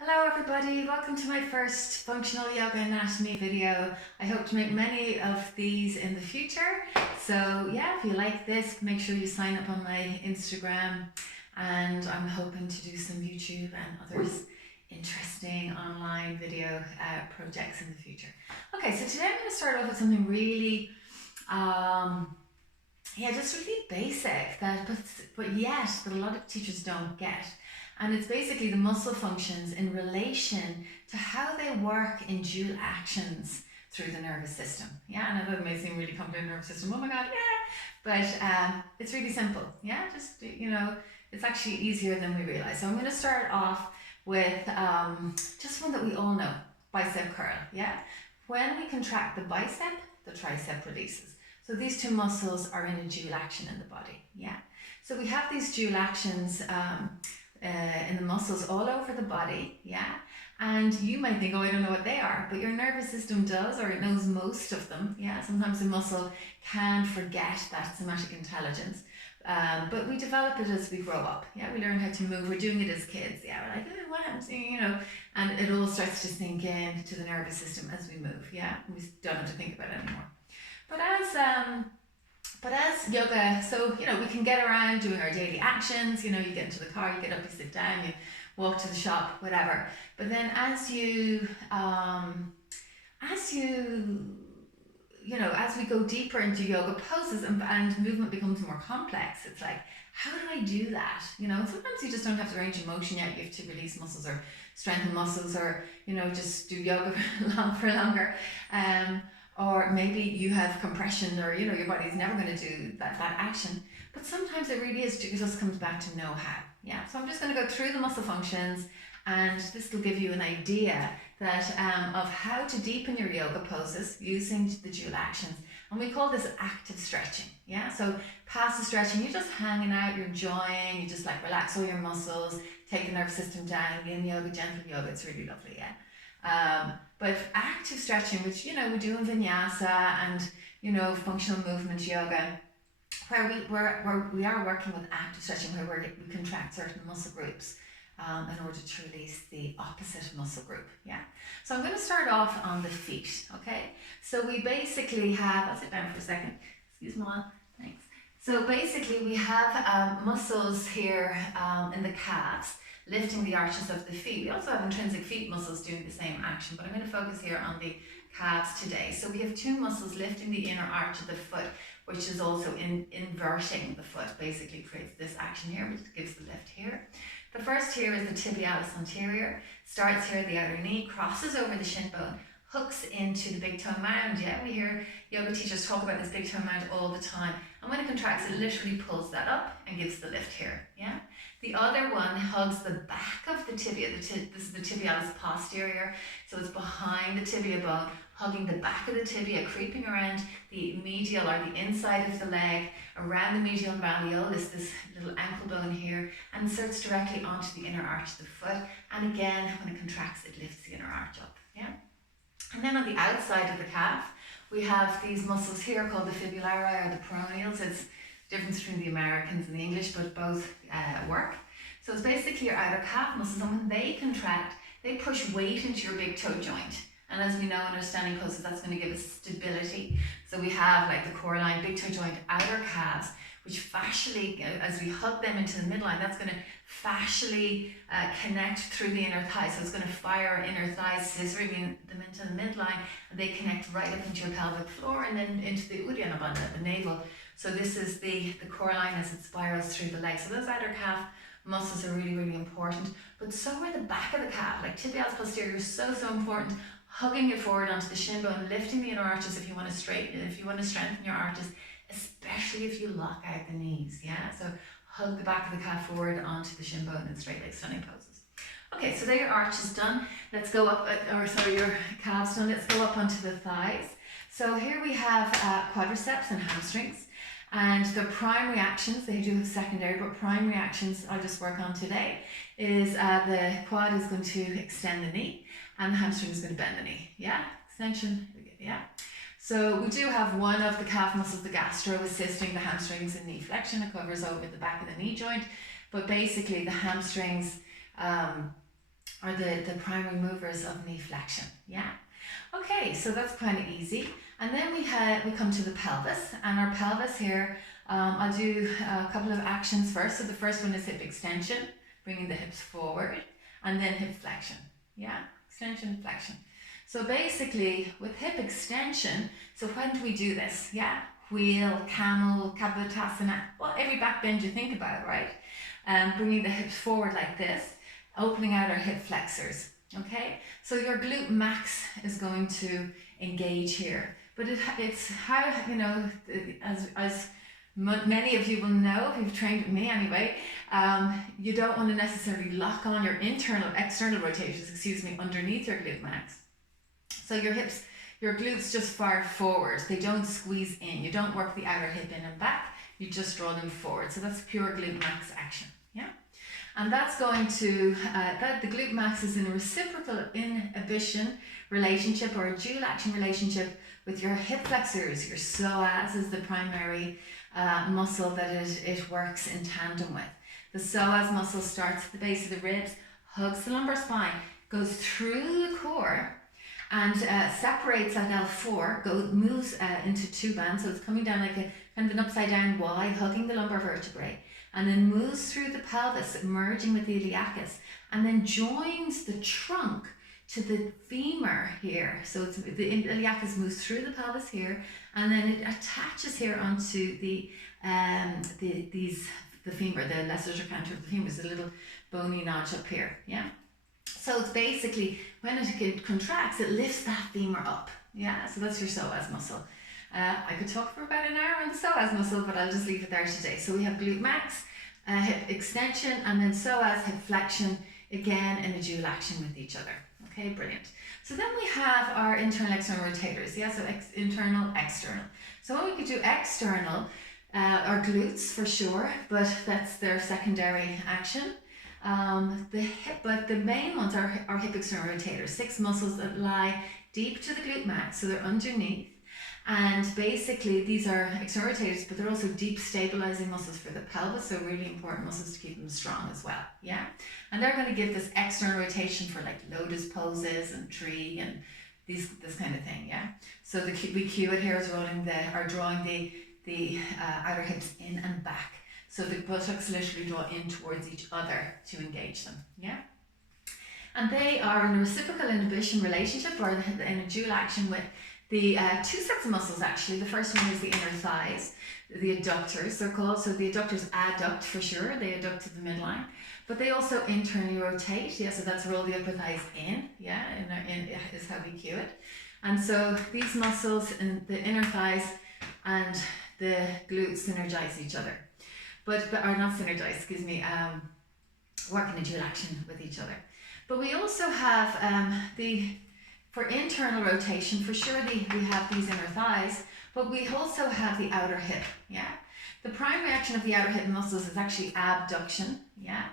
Hello everybody, welcome to my first functional yoga anatomy video. I hope to make many of these in the future. So yeah, if you like this, make sure you sign up on my Instagram, and I'm hoping to do some YouTube and others interesting online video projects in the future. Okay, so today I'm going to start off with something really just really basic but yet that a lot of teachers don't get. And it's basically the muscle functions in relation to how they work in dual actions through the nervous system. Yeah, and I know it may seem really complicated, nervous system, oh my god, yeah, but it's really simple. Yeah, just, it's actually easier than we realize. So I'm going to start off with just one that we all know, bicep curl. Yeah, when we contract the bicep, the tricep releases. So these two muscles are in a dual action in the body. Yeah, so we have these dual actions in the muscles all over the body. Yeah, and you might think, oh, I don't know what they are, but your nervous system does, or it knows most of them. Yeah, sometimes the muscle can forget that somatic intelligence, but we develop it as we grow up. Yeah, we learn how to move. We're doing it as kids. Yeah, we're like, oh, what happens? And it all starts to sink in to the nervous system as we move. Yeah, we don't have to think about it anymore. But as yoga, so we can get around doing our daily actions. You get into the car, you get up, you sit down, you walk to the shop, whatever. But then as we go deeper into yoga poses and movement becomes more complex, it's like, how do I do that? Sometimes you just don't have the range of motion yet. You have to release muscles or strengthen muscles, or just do yoga for longer. Or maybe you have compression, or your body's never going to do that action. But sometimes it really is, it just comes back to know how. Yeah, so I'm just going to go through the muscle functions, and this will give you an idea that of how to deepen your yoga poses using the dual actions. And we call this active stretching. Yeah, so passive stretching, you're just hanging out, you're enjoying, you just like relax all your muscles, take the nervous system down, yin yoga, gentle yoga, it's really lovely. Yeah. But active stretching, which we do in vinyasa and functional movement yoga, where we are working with active stretching, where we contract certain muscle groups in order to release the opposite muscle group. Yeah. So I'm going to start off on the feet. Okay. So we basically have, I'll sit down for a second. Excuse me, thanks. So basically we have muscles here in the calves, lifting the arches of the feet. We also have intrinsic feet muscles doing the same action, but I'm going to focus here on the calves today. So we have two muscles lifting the inner arch of the foot, which is also inverting the foot, basically creates this action here, which gives the lift here. The first here is the tibialis anterior, starts here at the outer knee, crosses over the shin bone, hooks into the big toe mound. Yeah, we hear yoga teachers talk about this big toe mound all the time. And when it contracts, it literally pulls that up and gives the lift here. Yeah. The other one hugs the back of the tibia. This is the tibialis posterior, so it's behind the tibia bone, hugging the back of the tibia, creeping around the medial or the inside of the leg, around the medial malleolus, this little ankle bone here, and inserts directly onto the inner arch of the foot. And again, when it contracts, it lifts the inner arch up. Yeah. And then on the outside of the calf, we have these muscles here called the fibulae or the peroneals. It's the difference between the Americans and the English, but both work. So it's basically your outer calf muscles, and when they contract, they push weight into your big toe joint. And as we know in our standing poses, that's going to give us stability. So we have like the core line, big toe joint, outer calves, which fascially, as we hug them into the midline, that's going to fascially connect through the inner thigh. So it's going to fire our inner thighs, scissoring them into the midline, and they connect right up into your pelvic floor and then into the uddiyana bandha, the navel. So this is the core line as it spirals through the leg. So those outer calf muscles are really, really important. But so are the back of the calf, like tibialis posterior is so important. Hugging it forward onto the shin bone, lifting the inner arches if you want to strengthen your arches, especially if you lock out the knees. Yeah, so hug the back of the calf forward onto the shin bone in straight leg standing poses. Okay, so there your arch is done. Let's go up, your calves done. Let's go up onto the thighs. So here we have quadriceps and hamstrings. And the primary actions, they do have secondary, but primary actions I'll just work on today is the quad is going to extend the knee and the hamstring is going to bend the knee. Yeah, extension, yeah. So we do have one of the calf muscles, the gastro, assisting the hamstrings in knee flexion. It covers over the back of the knee joint, but basically the hamstrings are the primary movers of knee flexion. Yeah. Okay, so that's kind of easy. And then we come to the pelvis, and our pelvis here, I'll do a couple of actions first. So the first one is hip extension, bringing the hips forward, and then hip flexion. Yeah, extension, flexion. So basically with hip extension, so when do we do this? Yeah, wheel, camel, kapotasana, well, every back bend you think about, right? Bringing the hips forward like this, opening out our hip flexors. Okay, so your glute max is going to engage here, but it's how, you know, as many of you will know, if you've trained with me anyway, you don't want to necessarily lock on your external rotations, underneath your glute max. So your hips, your glutes just fire forward. They don't squeeze in. You don't work the outer hip in and back. You just draw them forward. So that's pure glute max action. Yeah. And that's going to, the glute max is in a reciprocal inhibition relationship or a dual action relationship with your hip flexors. Your psoas is the primary muscle that it works in tandem with. The psoas muscle starts at the base of the ribs, hugs the lumbar spine, goes through the core, and separates at L4, moves into two bands, so it's coming down like a kind of an upside down Y, hugging the lumbar vertebrae, and then moves through the pelvis, merging with the iliacus, and then joins the trunk to the femur here. So it's, the iliacus moves through the pelvis here, and then it attaches here onto the femur, the lesser trochanter of the femur. There's a little bony notch up here, yeah? So it's basically, when it contracts, it lifts that femur up. Yeah, so that's your psoas muscle. I could talk for about an hour on the psoas muscle, but I'll just leave it there today. So we have glute max, hip extension, and then psoas, hip flexion, again in a dual action with each other. Okay, brilliant. So then we have our internal, external rotators. Yeah, so internal, external. So when we could do external, our glutes for sure, but that's their secondary action. But the main ones are hip external rotators, 6 muscles that lie deep to the glute max, so they're underneath. And basically these are external rotators, but they're also deep stabilizing muscles for the pelvis, so really important muscles to keep them strong as well. Yeah, and they're going to give this external rotation for like lotus poses and tree and this kind of thing. Yeah, so we cue it here as drawing the outer hips in and back. So the buttocks literally draw in towards each other to engage them, yeah? And they are in a reciprocal inhibition relationship, or in a dual action with the 2 sets of muscles actually. The first one is the inner thighs, the adductors they're called. So the adductors adduct for sure, they adduct to the midline, but they also internally rotate, yeah, so that's roll the upper thighs in, yeah, is how we cue it. And so these muscles in the inner thighs and the glutes synergize each other. But are not synergized, work in a dual action with each other. But we also have for internal rotation, for sure we have these inner thighs, but we also have the outer hip, yeah? The primary action of the outer hip muscles is actually abduction, yeah?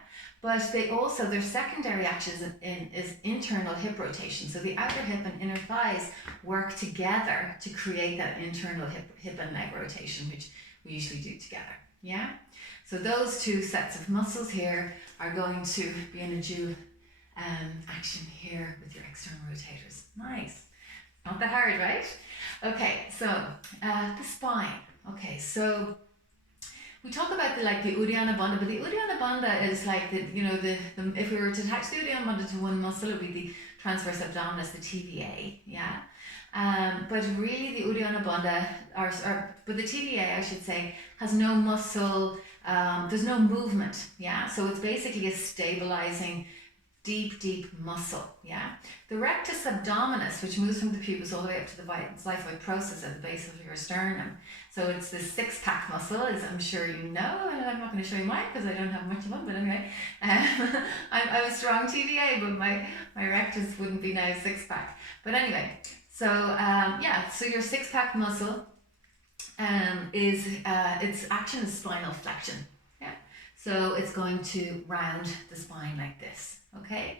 But their secondary action is internal hip rotation. So the outer hip and inner thighs work together to create that internal hip and leg rotation, which we usually do together, yeah? So those 2 sets of muscles here are going to be in a dual action here with your external rotators. Nice. Not that hard, right? Okay, so the spine. Okay, so we talk about the Uddiyana Bandha, but the Uddiyana Bandha is like if we were to attach the Uddiyana Bandha to one muscle, it would be the transverse abdominis, the TVA, yeah. But really the Uddiyana Bandha, but the TVA, I should say, has no muscle. There's no movement, yeah? So it's basically a stabilizing, deep muscle, yeah? The rectus abdominis, which moves from the pubis all the way up to the xiphoid process at the base of your sternum. So it's the 6-pack muscle, as I'm sure you know, and I'm not going to show you mine because I don't have much of one, but anyway. I'm a strong TVA, but my rectus wouldn't be now 6-pack. But anyway, so so your 6-pack muscle, its action is spinal flexion, yeah? So it's going to round the spine like this, okay?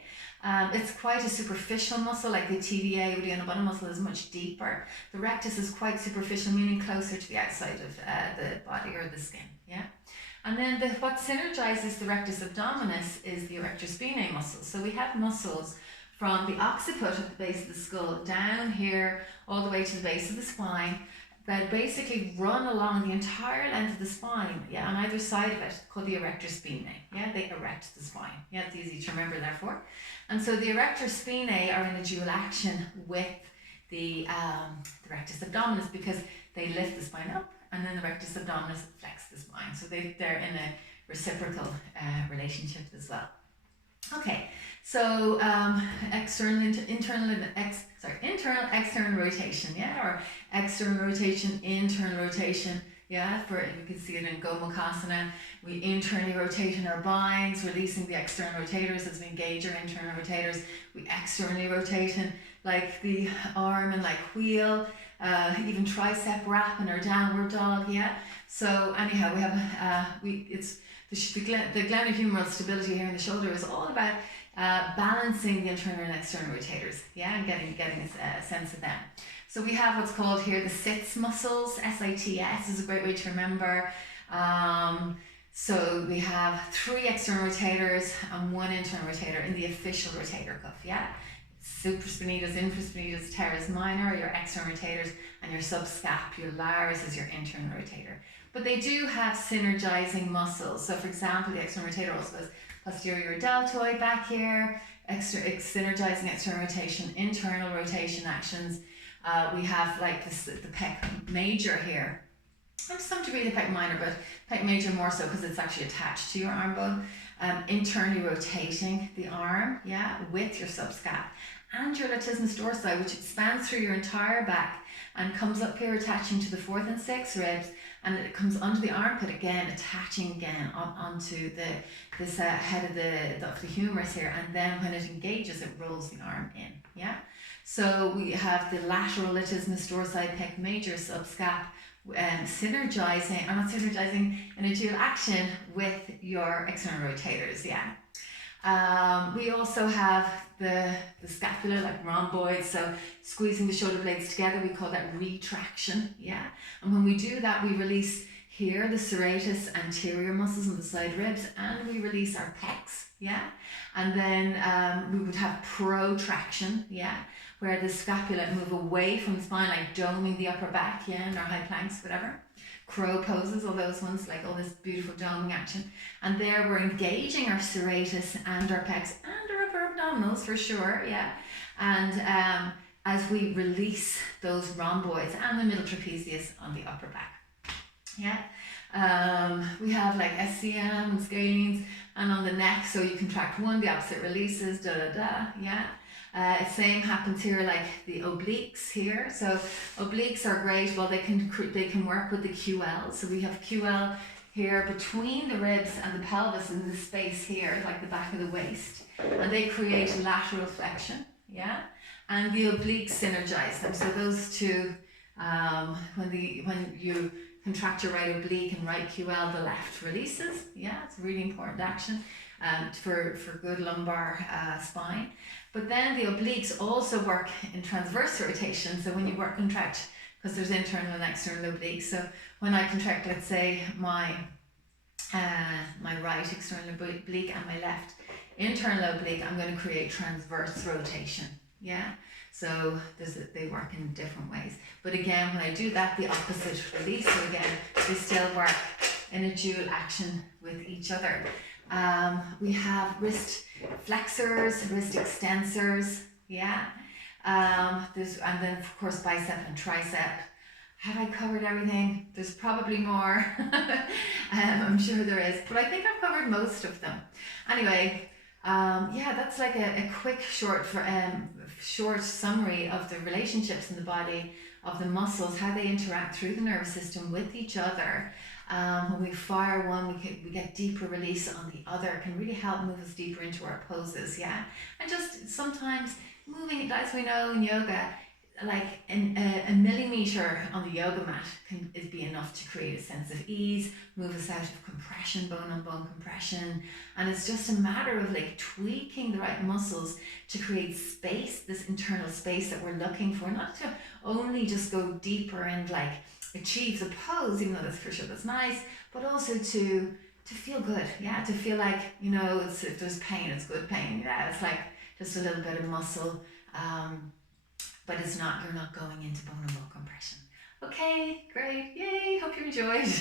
It's quite a superficial muscle, like the TVA, Uddiyana Bandha muscle, is much deeper. The rectus is quite superficial, meaning closer to the outside of the body or the skin, yeah? And then what synergizes the rectus abdominis is the erector spinae muscles. So we have muscles from the occiput at the base of the skull down here all the way to the base of the spine that basically run along the entire length of the spine, yeah, on either side of it, called the erector spinae. Yeah, they erect the spine. Yeah, it's easy to remember therefore. And so the erector spinae are in a dual action with the rectus abdominis because they lift the spine up, and then the rectus abdominis flex the spine. So they're in a reciprocal relationship as well. Okay, so internal, external rotation, yeah, or external rotation, internal rotation, yeah. For you can see it in Gomukhasana. We internally rotate in our binds, releasing the external rotators as we engage our internal rotators. We externally rotate in like the arm and like wheel, even tricep wrap in our downward dog, yeah. So anyhow, we have it's the glenohumeral stability here in the shoulder is all about balancing the internal and external rotators, yeah, and getting a sense of them. So we have what's called here the sits muscles, SITS is a great way to remember. So we have 3 external rotators and 1 internal rotator in the official rotator cuff, yeah. Supraspinatus, infraspinatus, teres minor are your external rotators, and your subscapularis is your internal rotator. But they do have synergizing muscles. So for example, the external rotator also has posterior deltoid back here, synergizing external rotation, internal rotation actions. We have like the pec major here, and to some degree the pec minor, but pec major more so because it's actually attached to your arm bone. Internally rotating the arm, yeah, with your subscap, and your latissimus dorsi, which expands through your entire back and comes up here attaching to the 4th and 6th ribs, and it comes under the armpit again, attaching again onto this head of the humerus here, and then when it engages, it rolls the arm in, yeah. So we have the lateral latissimus dorsi, pec major, subscap, synergizing, or not synergizing, in a dual action with your external rotators, yeah. We also have the scapula, like rhomboids, so squeezing the shoulder blades together, we call that retraction, yeah. And when we do that, we release here the serratus anterior muscles on the side ribs, and we release our pecs, yeah. And then we would have protraction, yeah, where the scapula move away from the spine, like doming the upper back, yeah, in our high planks, whatever. Crow poses, all those ones, like all this beautiful doming action. And there we're engaging our serratus and our pecs and our upper abdominals for sure, yeah. And as we release those rhomboids and the middle trapezius on the upper back, yeah. We have like SCM and scalenes, and on the neck, so you contract one, the opposite releases, yeah. Same happens here, like the obliques here. So obliques are great. Well, they can work with the QL. So we have QL here between the ribs and the pelvis in this space here, like the back of the waist, and they create lateral flexion. Yeah, and the obliques synergize them. So those two, when you contract your right oblique and right QL, the left releases. Yeah, it's a really important action for good lumbar spine. But then the obliques also work in transverse rotation. So when you contract, because there's internal and external obliques. So when I contract, let's say my right external oblique and my left internal oblique, I'm going to create transverse rotation. Yeah. So they work in different ways. But again, when I do that, the opposite release. So again, they still work in a dual action with each other. We have wrist flexors, wrist extensors, yeah. And then of course bicep and tricep. Have I covered everything? There's probably more. I'm sure there is, but I think I've covered most of them. Anyway, yeah, that's like a quick short summary of the relationships in the body, of the muscles, how they interact through the nervous system with each other. When we fire one, we get deeper release on the other. It can really help move us deeper into our poses, yeah. And just sometimes moving, as we know in yoga, like a millimeter on the yoga mat can be enough to create a sense of ease, move us out of compression, bone on bone compression. And it's just a matter of like tweaking the right muscles to create space, this internal space that we're looking for, not to only just go deeper and like achieve the pose, even though that's for sure that's nice, but also to to feel good. Yeah, to feel like, you know, it's, if there's pain, it's good pain. Yeah, it's like just a little bit of muscle, but it's not, you're not going into bone and bone compression. Okay, great, yay, hope you enjoyed.